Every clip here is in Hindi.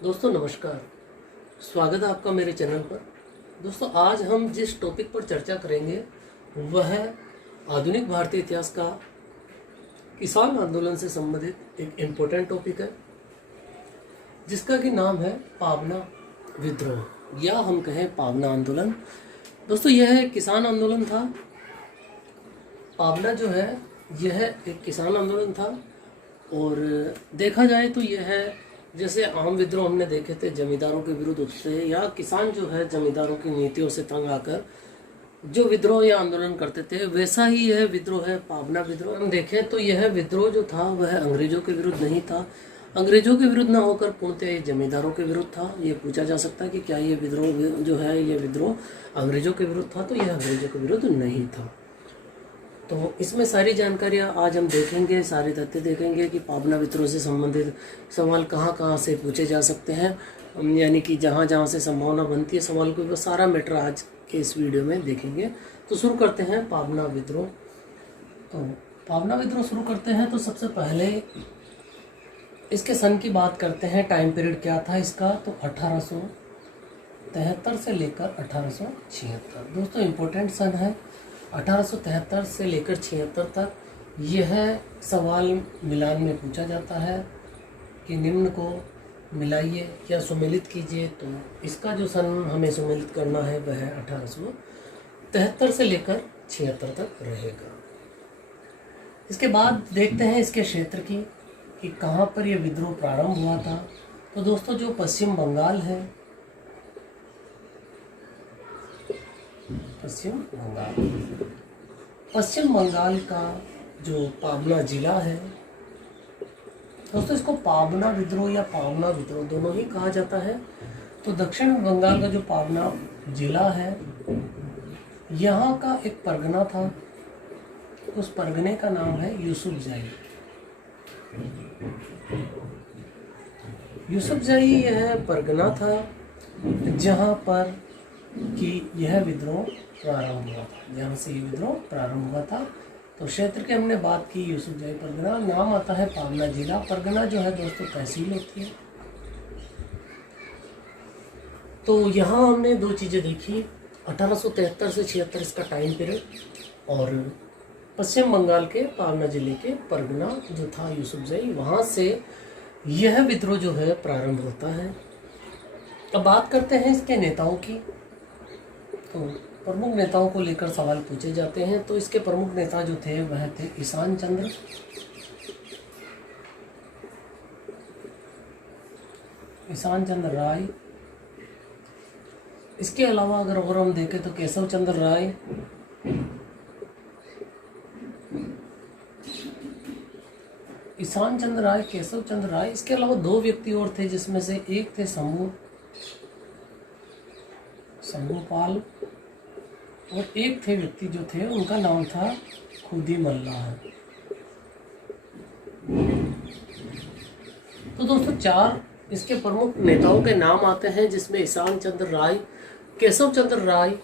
दोस्तों नमस्कार। स्वागत है आपका मेरे चैनल पर। दोस्तों आज हम जिस टॉपिक पर चर्चा करेंगे वह है आधुनिक भारतीय इतिहास का किसान आंदोलन से संबंधित एक इम्पोर्टेंट टॉपिक है जिसका कि नाम है पावना विद्रोह या हम कहें पावना आंदोलन। दोस्तों यह एक किसान आंदोलन था। पावना जो है यह एक किसान आंदोलन था और देखा जाए तो यह है जैसे आम विद्रोह हमने देखे थे जमींदारों के विरुद्ध उठते या किसान जो है जमींदारों की नीतियों से तंग आकर जो विद्रोह या आंदोलन करते थे, वैसा ही यह विद्रोह है पावना विद्रोह। हम देखें तो यह विद्रोह जो था वह अंग्रेजों के विरुद्ध नहीं था, अंग्रेजों के विरुद्ध न होकर पूर्णतः जमींदारों के विरुद्ध था। ये पूछा जा सकता है कि क्या ये विद्रोह जो है ये विद्रोह अंग्रेजों के विरुद्ध था, तो यह अंग्रेजों के विरुद्ध नहीं था। तो इसमें सारी जानकारियाँ आज हम देखेंगे, सारे तथ्य देखेंगे कि पावना विद्रोह से संबंधित सवाल कहाँ कहाँ से पूछे जा सकते हैं, यानी कि जहाँ जहाँ से संभावना बनती है सवाल को, वो सारा मैटर आज के इस वीडियो में देखेंगे। तो शुरू करते हैं पावना विद्रोह। तो पावना विद्रोह शुरू करते हैं तो सबसे पहले इसके सन की बात करते हैं। टाइम पीरियड क्या था इसका, तो 1873 से लेकर 1876। दोस्तों इम्पोर्टेंट सन है 1873 से लेकर 76 तक। यह सवाल मिलान में पूछा जाता है कि निम्न को मिलाइए या सुमेलित कीजिए, तो इसका जो सन हमें सुमेलित करना है वह 1873 से लेकर 76 तक रहेगा। इसके बाद देखते हैं इसके क्षेत्र की कि कहाँ पर यह विद्रोह प्रारंभ हुआ था। तो दोस्तों जो पश्चिम बंगाल है, पश्चिम बंगाल का जो पावना जिला है, दोस्तों इसको पावना विद्रोह या पावना विद्रोह दोनों ही कहा जाता है। तो दक्षिण बंगाल का जो पावना जिला है, यहाँ का एक परगना था, उस परगने का नाम है यूसुफजई। यूसुफजई यह परगना था जहाँ पर कि यह विद्रोह प्रारंभ हुआ था, जहाँ से ये विद्रोह प्रारंभ हुआ था। तो क्षेत्र की हमने बात की यूसुफजई परगना, नाम आता है पावना जिला। परगना जो है दोस्तों तहसील होती है। तो यहाँ हमने दो चीज़ें देखी, 1873 से 76 इसका टाइम पीरियड और पश्चिम बंगाल के पावना जिले के परगना जो था यूसुफजई, वहाँ से यह विद्रोह जो है प्रारंभ होता है। अब बात करते हैं इसके नेताओं की। तो प्रमुख नेताओं को लेकर सवाल पूछे जाते हैं। तो इसके प्रमुख नेता जो थे वह थे ईशान चंद्र राय। इसके अलावा अगर और हम देखें तो केशव चंद्र राय, ईशान चंद्र राय, केशव चंद्र राय। इसके अलावा दो व्यक्ति और थे जिसमें से एक थे शंभूपाल और एक थे व्यक्ति जो थे उनका नाम था खुदी मल्लाह। तो दोस्तों चार इसके प्रमुख नेताओं के नाम आते हैं जिसमें ईशान चंद्र राय, केशव चंद्र राय,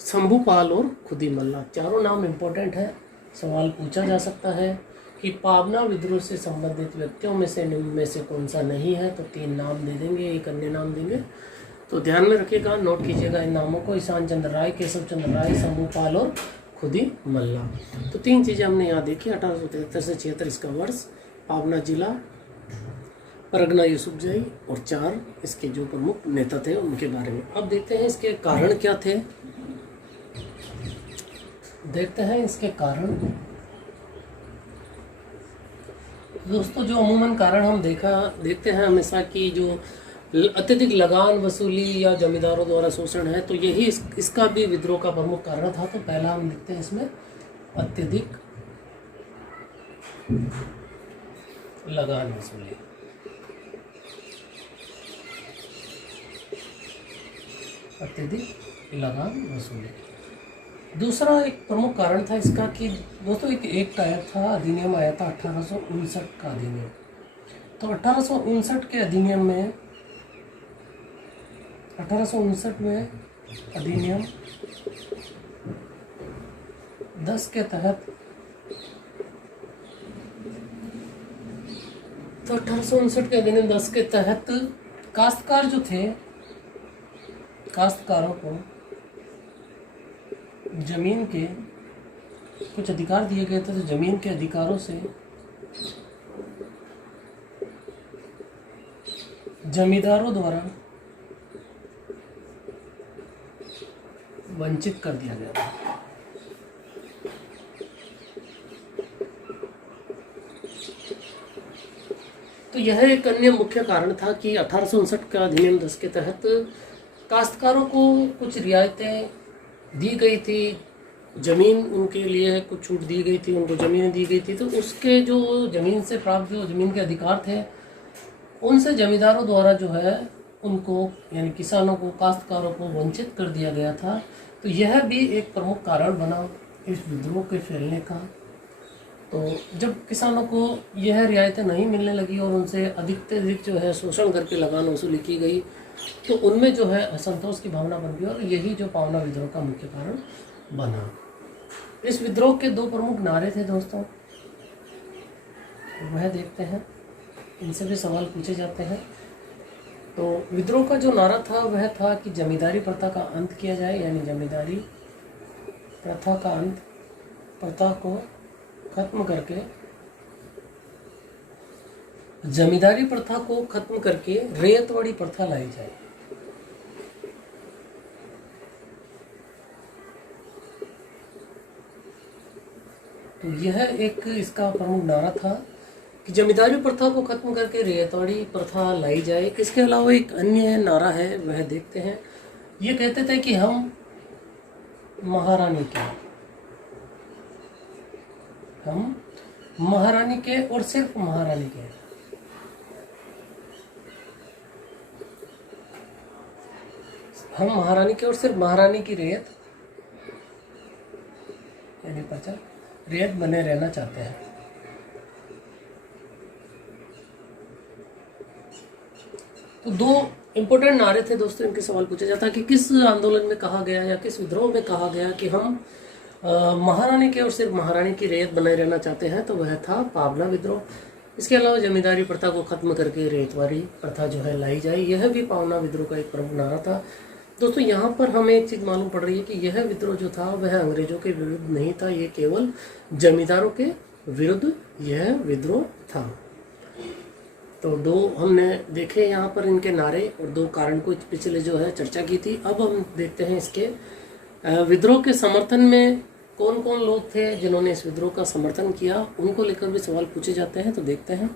शंभूपाल और खुदी मल्लाह। चारों नाम इम्पोर्टेंट है, सवाल पूछा जा सकता है कि पावना विद्रोह से संबंधित व्यक्तियों में से निम्न में से कौन सा नहीं है। तो तीन नाम दे देंगे, एक अन्य नाम देंगे। तो ध्यान में रखिएगा, नोट कीजिएगा इन नामों को, ईशान चंद्र राय, केशव चंद्र राय, शंभूपाल और खुदी मल्लाह। तो तीन चीज़ें हमने यहाँ देखी, 1873 से 76 इसका वर्ष, पावना जिला, परगना यूसुफजई और चार इसके जो प्रमुख नेता थे उनके बारे में। अब देखते हैं इसके कारण क्या थे। देखते हैं इसके कारण। दोस्तों जो अमूमन कारण हम देखते हैं हमेशा कि जो अत्यधिक लगान वसूली या जमींदारों द्वारा शोषण है, तो यही इसका भी विद्रोह का प्रमुख कारण था। तो पहला हम देखते हैं इसमें अत्यधिक लगान वसूली। अत्यधिक लगान वसूली। दूसरा एक प्रमुख कारण था इसका कि दोस्तों एक आया था, अधिनियम आया था 1859 का अधिनियम। तो 1859 के अधिनियम में 1859 में अधिनियम 10 के तहत, तो 1859 के अधिनियम 10 के तहत काश्तकार जो थे, काश्तकारों को जमीन के कुछ अधिकार दिए गए थे, तो जमीन के अधिकारों से जमींदारों द्वारा वंचित कर दिया गया था। तो यह एक अन्य मुख्य कारण था कि 1859 का अधिनियम 10 के तहत काश्तकारों को कुछ रियायतें दी गई थी, जमीन उनके लिए कुछ छूट दी गई थी, उनको जमीनें दी गई थी। तो उसके जो जमीन से प्राप्त जो जमीन के अधिकार थे, उनसे जमींदारों द्वारा जो है उनको, यानी किसानों को, काश्तकारों को वंचित कर दिया गया था। तो यह भी एक प्रमुख कारण बना इस विद्रोह के फैलने का। तो जब किसानों को यह रियायतें नहीं मिलने लगी और उनसे अधिक से अधिक जो है शोषण करके लगान वसूली की गई, तो उनमें जो है असंतोष की भावना बन गई और यही जो पावना विद्रोह का मुख्य कारण बना। इस विद्रोह के दो प्रमुख नारे थे दोस्तों, वह देखते हैं, इनसे भी सवाल पूछे जाते हैं। तो विद्रोह का जो नारा था वह था कि जमींदारी प्रथा का अंत किया जाए, यानी जमींदारी प्रथा का अंत, प्रथा को खत्म करके, जमींदारी प्रथा को खत्म करके रेतवाड़ी प्रथा लाई जाए। तो यह एक इसका प्रमुख नारा था कि जमींदारी प्रथा को खत्म करके रेतवाड़ी प्रथा लाई जाए। इसके अलावा एक अन्य नारा है, वह देखते हैं। ये कहते थे कि हम महारानी के और सिर्फ महारानी के, हम महारानी के और सिर्फ महारानी की रेत, यानी प्रजा, रेत बने रहना चाहते हैं। तो दो इम्पोर्टेंट नारे थे दोस्तों, इनके सवाल पूछा जाता है कि किस आंदोलन में कहा गया या किस विद्रोह में कहा गया कि हम महारानी के और सिर्फ महारानी की रेत बनाए रहना चाहते हैं। तो वह था पावना विद्रोह। इसके अलावा जमींदारी प्रथा को खत्म करके रेतवाड़ी प्रथा जो है लाई जाए, यह भी पावना विद्रोह का एक प्रमुख नारा था। दोस्तों यहाँ पर हमें एक चीज़ मालूम पड़ रही है कि यह विद्रोह जो था वह अंग्रेजों के विरुद्ध नहीं था, ये केवल जमींदारों के विरुद्ध यह विद्रोह था। तो दो हमने देखे यहाँ पर इनके नारे और दो कारण को पिछले जो है चर्चा की थी। अब हम देखते हैं इसके विद्रोह के समर्थन में कौन कौन लोग थे जिन्होंने इस विद्रोह का समर्थन किया, उनको लेकर भी सवाल पूछे जाते हैं। तो देखते हैं,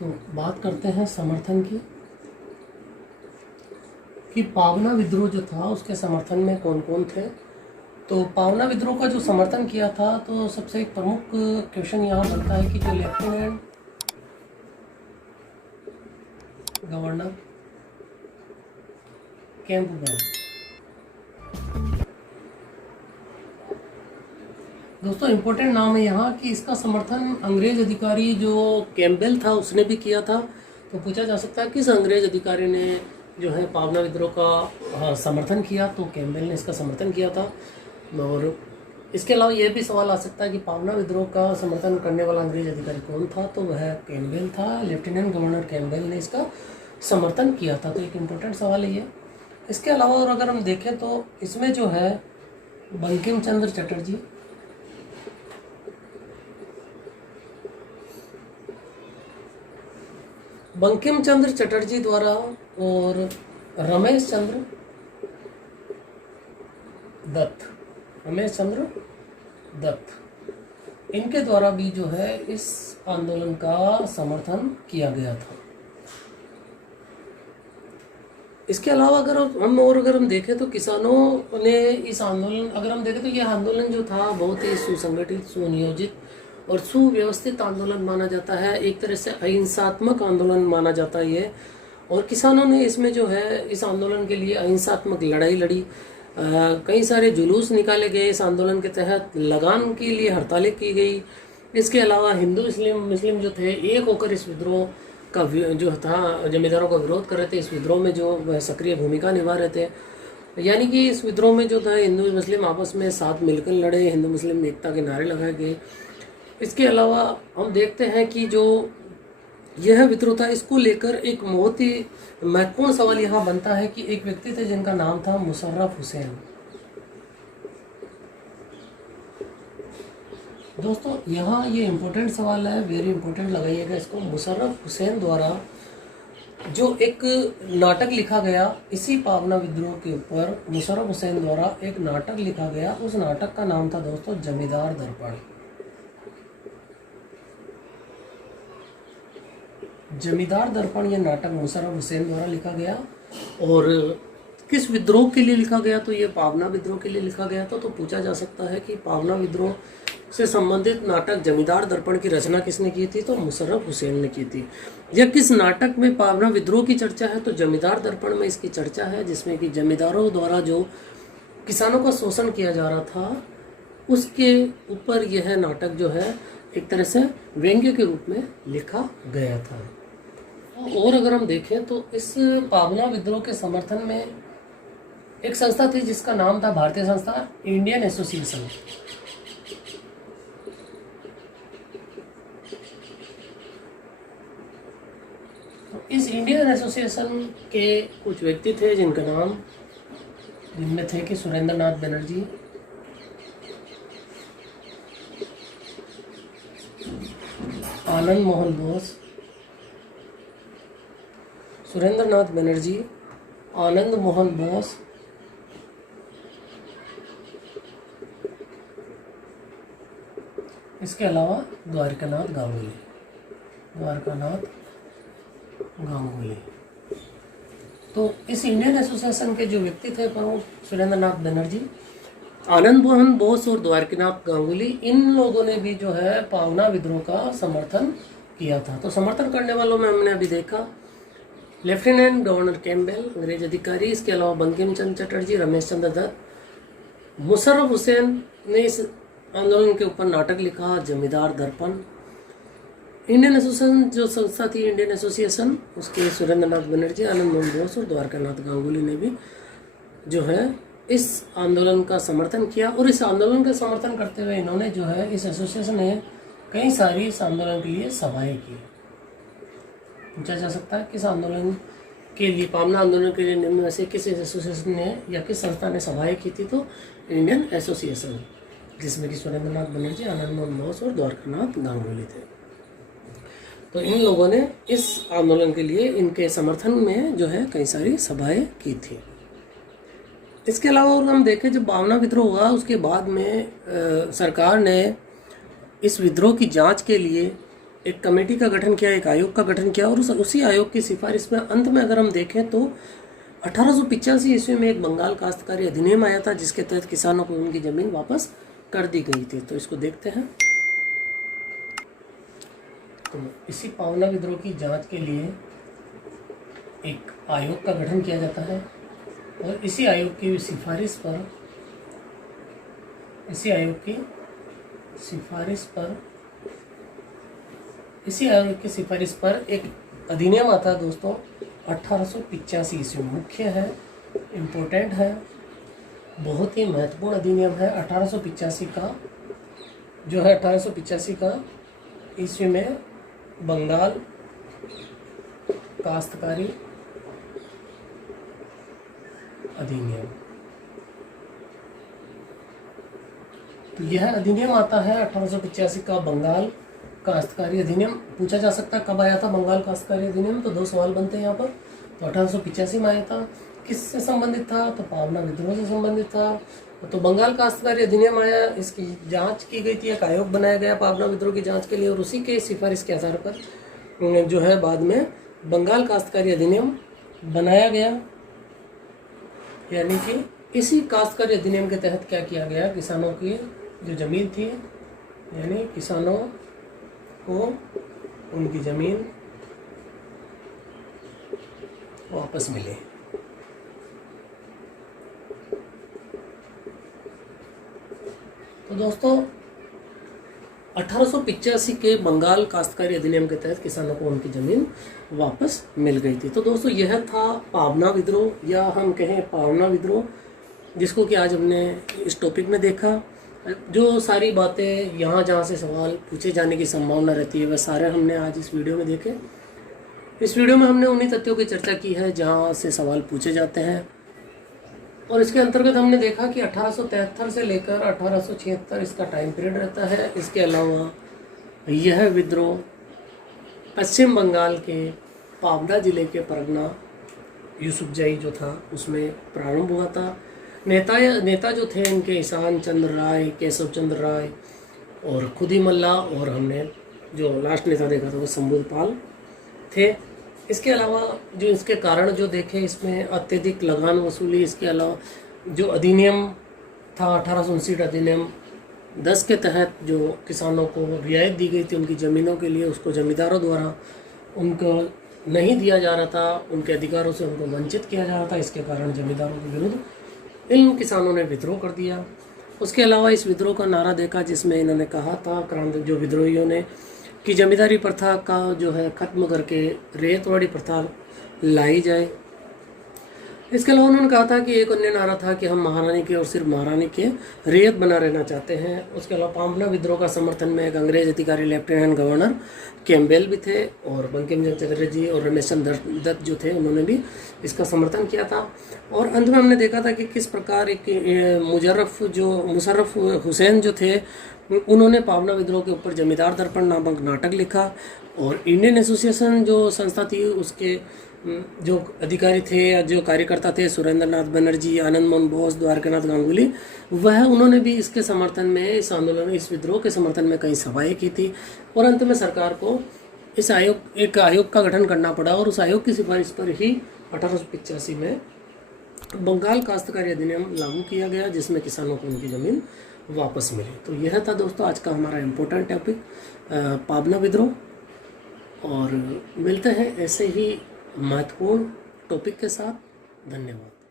तो बात करते हैं समर्थन की कि पावना विद्रोह जो था उसके समर्थन में कौन कौन थे। तो पावना विद्रोह का जो समर्थन किया था, तो सबसे एक प्रमुख क्वेश्चन यहाँ बनता है कि जो लेफ्टिनेंट गवर्नर कैंपबेल, दोस्तों इम्पोर्टेंट नाम है यहाँ कि इसका समर्थन अंग्रेज अधिकारी जो कैंपबेल था उसने भी किया था। तो पूछा जा सकता है किस अंग्रेज अधिकारी ने जो है पावना विद्रोह का समर्थन किया, तो कैंपबेल ने इसका समर्थन किया था। और इसके अलावा यह भी सवाल आ सकता है कि पावना विद्रोह का समर्थन करने वाला अंग्रेज अधिकारी कौन था, तो वह कैंपबेल था, लेफ्टिनेंट गवर्नर कैंपबेल ने इसका समर्थन किया था। तो एक इम्पोर्टेंट सवाल है ये। इसके अलावा और अगर हम देखें तो इसमें जो है बंकिम चंद्र चटर्जी, बंकिम चंद्र चटर्जी द्वारा और रमेश चंद्र दत्त, इनके द्वारा भी जो है इस आंदोलन का समर्थन किया गया था। इसके अलावा अगर हम देखें तो किसानों ने इस आंदोलन, अगर हम देखें तो यह आंदोलन जो था बहुत ही सुसंगठित, सुनियोजित और सुव्यवस्थित आंदोलन माना जाता है। एक तरह से अहिंसात्मक आंदोलन माना जाता है ये। और किसानों ने इसमें जो है इस आंदोलन के लिए अहिंसात्मक लड़ाई लड़ी, कई सारे जुलूस निकाले गए इस आंदोलन के तहत, लगान के लिए हड़तालें की गई। इसके अलावा हिंदू मुस्लिम जो थे एक होकर इस विद्रोह का जो था जमींदारों का विरोध कर रहे थे। इस विद्रोह में जो वह सक्रिय भूमिका निभा रहे थे, यानी कि इस विद्रोह में जो था हिंदू मुस्लिम आपस में साथ मिलकर लड़े, हिंदू मुस्लिम एकता के नारे लगाए गए। इसके अलावा हम देखते हैं कि जो यह विद्रोह था। इसको लेकर एक बहुत ही महत्वपूर्ण सवाल यहाँ बनता है कि एक व्यक्ति थे जिनका नाम था मुशर्रफ हुसैन। दोस्तों यहाँ ये इम्पोर्टेंट सवाल है, वेरी इंपॉर्टेंट लगाइएगा इसको। मुशर्रफ हुसैन द्वारा जो एक नाटक लिखा गया इसी पावना विद्रोह के ऊपर, मुशर्रफ हुसैन द्वारा एक नाटक लिखा गया, उस नाटक का नाम था दोस्तों जमींदार दर्पण। जमींदार दर्पण ये नाटक मुशर्रफ हुसैन द्वारा लिखा गया। और किस विद्रोह के लिए लिखा गया? तो ये पावना विद्रोह के लिए लिखा गया था। तो पूछा जा सकता है कि पावना विद्रोह से संबंधित नाटक जमींदार दर्पण की रचना किसने की थी? तो मुशर्रफ हुसैन ने की थी। या किस नाटक में पावना विद्रोह की चर्चा है? तो जमींदार दर्पण में इसकी चर्चा है, जिसमें कि जमींदारों द्वारा जो किसानों का शोषण किया जा रहा था उसके ऊपर यह नाटक जो है एक तरह से व्यंग्य के रूप में लिखा गया था। और अगर हम देखें तो इस पावना विद्रोह के समर्थन में एक संस्था थी जिसका नाम था भारतीय संस्था इंडियन एसोसिएशन। तो इस इंडियन एसोसिएशन के कुछ व्यक्ति थे जिनमें थे कि सुरेंद्र नाथ बनर्जी, आनंद मोहन बोस, सुरेंद्र नाथ बनर्जी, आनंद मोहन बोस, इसके अलावा द्वारकानाथ गांगुली। तो इस इंडियन एसोसिएशन के जो व्यक्ति थे प्रमुख सुरेंद्र नाथ बनर्जी, आनंद मोहन बोस और द्वारकानाथ गांगुली, इन लोगों ने भी जो है पावना विद्रोह का समर्थन किया था। तो समर्थन करने वालों में हमने अभी देखा लेफ्टिनेंट गवर्नर कैम्पबेल, अंग्रेज अधिकारी, इसके अलावा बंकिम चंद्र चटर्जी, रमेश चंद्र दत्त। मुशर्रफ हुसैन ने इस आंदोलन के ऊपर नाटक लिखा जमींदार दर्पण। इंडियन एसोसिएशन जो संस्था थी इंडियन एसोसिएशन, उसके सुरेंद्र नाथ बनर्जी, आनंद मोहन बोस और द्वारकानाथ गांगुली ने भी जो है इस आंदोलन का समर्थन किया। और इस आंदोलन का समर्थन करते हुए इन्होंने जो है इस एसोसिएशन ने कई सारी इस आंदोलन के लिए सभाएं की। पूछा जा सकता है किस आंदोलन के लिए, पावना आंदोलन के लिए निम्न में से किस एसोसिएशन ने या किस संस्था ने सभाएं की थी? तो इंडियन एसोसिएशन, जिसमें कि सुरेंद्र नाथ बनर्जी, आनंद मोहन बोस और द्वारकानाथ गांगुली थे। तो इन लोगों ने इस आंदोलन के लिए इनके समर्थन में जो है कई सारी सभाएं की थी। इसके अलावा और हम देखें जब पावना विद्रोह हुआ उसके बाद में सरकार ने इस विद्रोह की जांच के लिए एक कमेटी का गठन किया, एक आयोग का गठन किया। और उसी आयोग की सिफारिश में अंत में अगर हम देखें तो 1885 ईस्वी में एक बंगाल काश्तकारी अधिनियम आया था, जिसके तहत किसानों को उनकी जमीन वापस कर दी गई थी। तो इसको देखते हैं। तो इसी पावना विद्रोह की जांच के लिए एक आयोग का गठन किया जाता है और इसी आयोग की सिफारिश पर एक अधिनियम आता है दोस्तों 1885 ईस्वी में। मुख्य है, इम्पोर्टेंट है, बहुत ही महत्वपूर्ण अधिनियम है 1885 का, जो है 1885 का ईस्वी में बंगाल काश्तकारी अधिनियम। तो यह अधिनियम आता है 1885 का बंगाल काश्तकारी अधिनियम। पूछा जा सकता है कब आया था बंगाल काश्तकारी अधिनियम? तो दो सवाल बनते हैं यहाँ पर। तो 1885 में आया था। किससे संबंधित था? तो पावना विद्रोह से संबंधित था। तो बंगाल काश्तकारी अधिनियम आया, इसकी जांच की गई थी, एक आयोग बनाया गया पावना विद्रोह की जांच के लिए और उसी के सिफारिश के आधार पर जो है बाद में बंगाल काश्तकारी अधिनियम बनाया गया। यानी कि इसी काश्तकारी अधिनियम के तहत क्या किया गया, किसानों की जो जमीन थी, यानी किसानों को उनकी जमीन वापस मिले। तो दोस्तों 1885 के बंगाल काश्तकारी अधिनियम के तहत किसानों को उनकी जमीन वापस मिल गई थी। तो दोस्तों यह था पावना विद्रोह, या हम कहें पावना विद्रोह, जिसको कि आज हमने इस टॉपिक में देखा। जो सारी बातें यहाँ जहाँ से सवाल पूछे जाने की संभावना रहती है वह सारे हमने आज इस वीडियो में देखे। इस वीडियो में हमने उन्हीं तथ्यों की चर्चा की है जहां से सवाल पूछे जाते हैं, और इसके अंतर्गत हमने देखा कि 1873 से लेकर 1876 इसका टाइम पीरियड रहता है। इसके अलावा यह विद्रोह पश्चिम बंगाल के पाबना जिले के परगना यूसुफजई जो था उसमें प्रारंभ हुआ था। नेता जो थे इनके ईशान चंद्र राय, केशव चंद्र राय और खुदी मल्ला, और हमने जो लास्ट नेता देखा था वो संबुल पाल थे। इसके अलावा जो इसके कारण जो देखे, इसमें अत्यधिक लगान वसूली, इसके अलावा जो अधिनियम था 1859 अधिनियम 10 के तहत जो किसानों को रियायत दी गई थी उनकी ज़मीनों के लिए, उसको जमींदारों द्वारा उनको नहीं दिया जा रहा था, उनके अधिकारों से उनको वंचित किया जा रहा था। इसके कारण जमींदारों के विरुद्ध इन किसानों ने विद्रोह कर दिया। उसके अलावा इस विद्रोह का नारा देखा जिसमें इन्होंने कहा था जो विद्रोहियों ने कि जमींदारी प्रथा का जो है ख़त्म करके रेतवाड़ी प्रथा लाई जाए। इसके अलावा उन्होंने कहा था कि एक अन्य नारा था कि हम महारानी के और सिर्फ महारानी के रेत बना रहना चाहते हैं। उसके अलावा पांबना विद्रोह का समर्थन में एक अंग्रेज अधिकारी लेफ्टिनेंट गवर्नर कैम्पबेल भी थे, और बंकिम चंद्र चटर्जी और रमेश चंद्र दत्त जो थे उन्होंने भी इसका समर्थन किया था। और अंत में हमने देखा था कि किस प्रकार एक मुशर्रफ हुसैन जो थे उन्होंने पाबना विद्रोह के ऊपर जमींदार दर्पण नामक नाटक लिखा, और इंडियन एसोसिएशन जो संस्था थी उसके जो अधिकारी थे या जो कार्यकर्ता थे सुरेंद्र नाथ बनर्जी, आनंद मोहन बोस, द्वारकानाथ गांगुली, उन्होंने भी इसके समर्थन में, इस आंदोलन, इस विद्रोह के समर्थन में कई सभाएं की थी। और अंत में सरकार को एक आयोग का गठन करना पड़ा, और उस आयोग की सिफारिश पर ही 1885 में बंगाल काश्तकारी अधिनियम लागू किया गया जिसमें किसानों को उनकी ज़मीन वापस मिली। तो यह था दोस्तों आज का हमारा इम्पोर्टेंट टॉपिक पाबना विद्रोह, और मिलते हैं ऐसे ही महत्वपूर्ण टॉपिक के साथ। धन्यवाद।